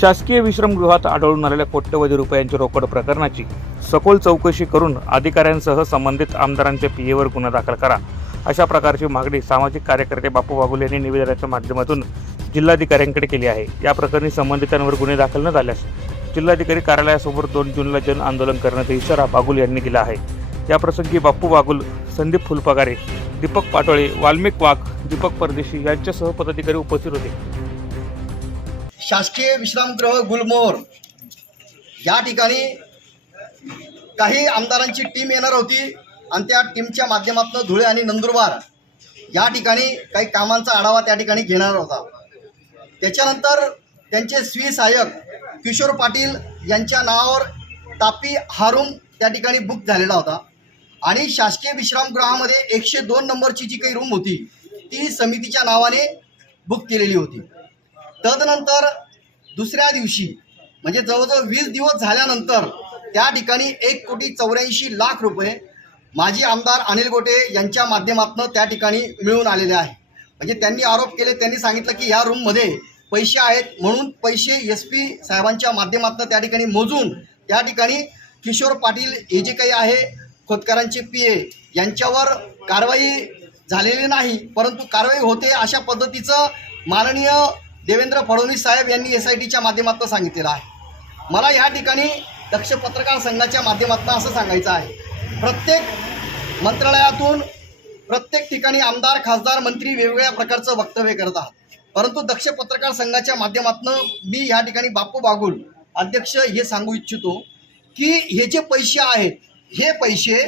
शासकीय विश्रमगृहात आढळून आलेल्या कोट्यवधी रुपयांची रोकड प्रकरणाची सखोल चौकशी करून अधिकाऱ्यांसह संबंधित आमदारांच्या पीएवर गुन्हा दाखल करा. अशा प्रकारची मागणी सामाजिक कार्यकर्ते बापू बागुल यांनी निवेदनाच्या माध्यमातून जिल्हाधिकाऱ्यांकडे केली आहे. या प्रकरणी संबंधितांवर गुन्हे दाखल न झाल्यास जिल्हाधिकारी कार्यालयासमोर दोन जूनला जन आंदोलन करण्याचा इशारा बागुल यांनी दिला आहे. याप्रसंगी बाप्पू बागुल संदीप फुलपगारे दीपक पाटोळे वाल्मिक वाघ दीपक परदेशी यांच्यासह पदाधिकारी उपस्थित होते. शासकीय विश्रामगृह गुलमोहर. या ठिकाणी काही आमदारांची टीम येणार होती आणि त्या टीमच्या माध्यमातून धुळे आणि नंदुरबार या ठिकाणी काही कामांचा आढावा त्या ठिकाणी घेणार होता. त्याच्यानंतर त्यांचे स्वी सहाय्यक किशोर पाटील यांच्या नावावर तापी हा रूम त्या ठिकाणी बुक झालेला होता. आणि शासकीय विश्रामगृहामध्ये एकशे दोन नंबरची जी काही रूम होती ती समितीच्या नावाने बुक केलेली होती. तदनंतर दुसऱ्या दिवशी म्हणजे जवळजवळ वीस दिवस झाल्यानंतर त्या ठिकाणी एक कोटी चौऱ्याऐंशी लाख रुपये माजी आमदार अनिल गोटे यांच्या माध्यमातून त्या ठिकाणी मिळून आलेले आहे. म्हणजे त्यांनी आरोप केले त्यांनी सांगितलं की या रूममध्ये पैसे आहेत म्हणून पैसे एस पी साहेबांच्या माध्यमातून त्या ठिकाणी मोजून त्या ठिकाणी किशोर पाटील हे जे काही आहे खोतकरांचे पी ए यांच्यावर कारवाई झालेली नाही परंतु कारवाई होते अशा पद्धतीचं माननीय देवेंद्र फडणवीस साहेब यांनी एस आय टीच्या माध्यमातून सांगितलेलं आहे. मला या ठिकाणी दक्ष पत्रकार संघाच्या माध्यमातून असं सांगायचं आहे. प्रत्येक मंत्रालयातून प्रत्येक ठिकाणी आमदार खासदार मंत्री वेगवेगळ्या प्रकारचं वक्तव्य करत आहात. परंतु दक्ष पत्रकार संघाच्या माध्यमातून मी या ठिकाणी बापू बागुल अध्यक्ष हे सांगू इच्छितो की हे जे पैसे आहेत हे पैसे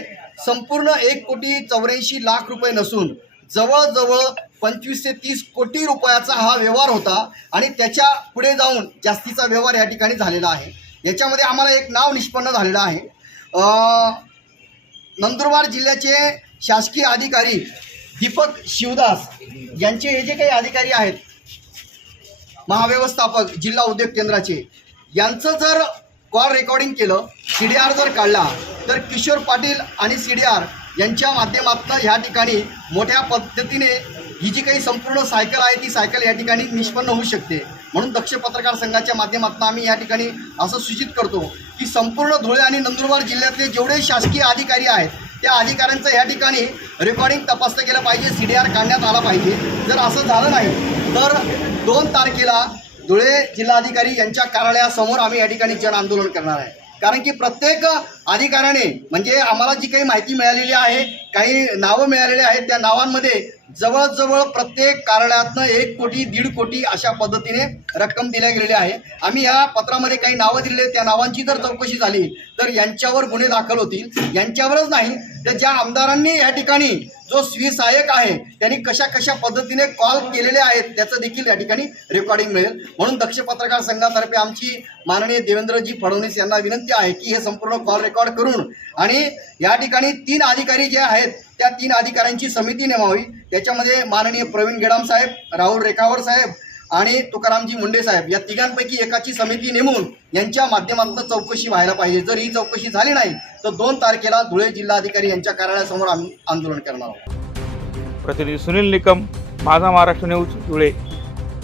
संपूर्ण एक कोटी चौऱ्याऐंशी लाख रुपये नसून जवळजवळ पंचवीस ते तीस कोटी रुपयाचा हा व्यवहार होता आणि त्याच्या पुढे जाऊन जास्तीचा व्यवहार या ठिकाणी झालेला आहे. याच्यामध्ये आम्हाला एक नाव निष्पन्न झालेलं आहे. नंदुरबार जिल्ह्याचे शासकीय अधिकारी दीपक शिवदास यांचे हे जे काही अधिकारी आहेत महाव्यवस्थापक जिल्हा उद्योग केंद्राचे यांचं जर कॉल रेकॉर्डिंग केलं सी डी आर जर काढला तर किशोर पाटील आणि सी डी आर यांच्या माध्यमातून ह्या ठिकाणी मोठ्या पद्धतीने ही जी काही संपूर्ण सायकल आहे ती सायकल या ठिकाणी निष्पन्न होऊ शकते. म्हणून दक्ष पत्रकार संघाच्या माध्यमातून आम्ही या ठिकाणी असं सूचित करतो की संपूर्ण धुळे आणि नंदुरबार जिल्ह्यातले जेवढे शासकीय अधिकारी आहेत त्या अधिकाऱ्यांचं या ठिकाणी रेकॉर्डिंग तपासलं गेलं पाहिजे सी डी आर काढण्यात आला पाहिजे. जर असं झालं नाही तर दोन तारखेला धुळे जिल्हाधिकारी यांच्या कार्यालयासमोर आम्ही या ठिकाणी जन आंदोलन करणार आहे. कारण की प्रत्येक अधिकाऱ्याने म्हणजे आम्हाला जी काही माहिती मिळालेली आहे काही नावं मिळालेली आहेत त्या नावांमध्ये जवळजवळ प्रत्येक कार्यालयातनं एक कोटी दीड कोटी अशा पद्धतीने रक्कम दिल्या गेलेली आहे. आम्ही या पत्रामध्ये काही नावं दिलेली त्या नावांची जर चौकशी झाली तर यांच्यावर गुन्हे दाखल होतील. यांच्यावरच नाही तर ज्या आमदारांनी या ठिकाणी जो स्वीसहाय्यक आहे त्यांनी कशा कशा पद्धतीने कॉल केलेले आहेत त्याचं देखील या ठिकाणी रेकॉर्डिंग मिळेल. म्हणून दक्ष पत्रकार संघातर्फे आमची माननीय देवेंद्रजी फडणवीस यांना विनंती आहे की हे संपूर्ण कॉल रेकॉर्ड करून आणि या ठिकाणी तीन अधिकारी जे आहेत त्या तीन अधिकाऱ्यांची समिती नेमावी. त्याच्यामध्ये माननीय प्रवीण गेडाम साहेब राहुल रेखावर साहेब आणि तुकारामजी मुंडे साहेब या तिघांपैकी एकाची समिती नेमून यांच्या माध्यमातून चौकशी व्हायला पाहिजे. जर ही चौकशी झाली नाही तर दोन तारखेला धुळे जिल्हाधिकारी यांच्या कार्यालयासमोर आम्ही आंदोलन करणार आहोत. प्रतिनिधी सुनील निकम माझा महाराष्ट्र न्यूज धुळे.